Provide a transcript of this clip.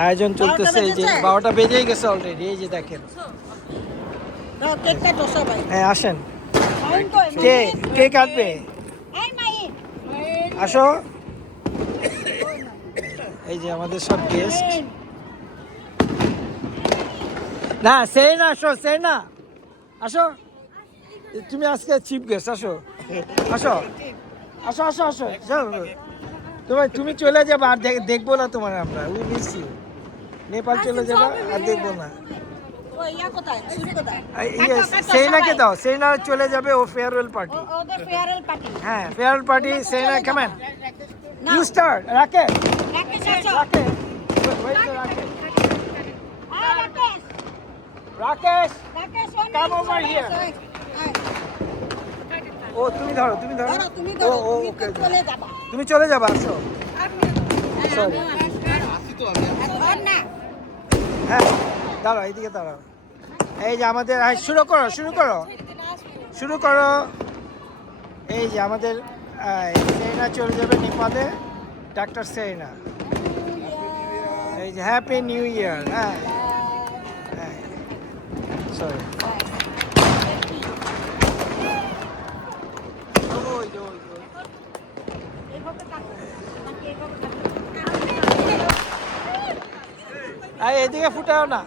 আয়োজন চলতেছে, এই যে 12টা বেজেই গেছে অলরেডি। এই যে দেখেন, হ্যাঁ আসেন, কে কে কাটবে, আসো। এই যে আমাদের সব গেস্ট। না সেই না, আসো সেই না, আসো, তুমি আজকে চিফ গেস্ট, আসো আসো আসো আসো আসো, তোমার তুমি চলে যাবে আর দেখবো না তোমার, আমরা উই মিস ইউ। নেপাল চলে যাবে আর দেখবো না। সেইনাকে দাও, সেইনা চলে যাবে, ও ফেয়ারওয়েল পার্টি। হ্যাঁ ফেয়ারওয়েল পার্টি, সেইনা come on, you start. Rakesh, Rakesh, Rakesh, come over here. ও তুমি ধরো, তুমি ধরো, ও ও ওকে, তুমি চলে যাবা, আসো। সরি, হ্যাঁ দাঁড়াও, এইদিকে দাঁড়াও। এই যে আমাদের, শুরু করো শুরু করো শুরু করো। এই যে আমাদের সেরিনা চলে যাবে নেপালে, ডাক্তার সেরিনা। এই যে হ্যাপি নিউ ইয়ার। হ্যাঁ হ্যাঁ, সরি। এদিকে ফুটাও না।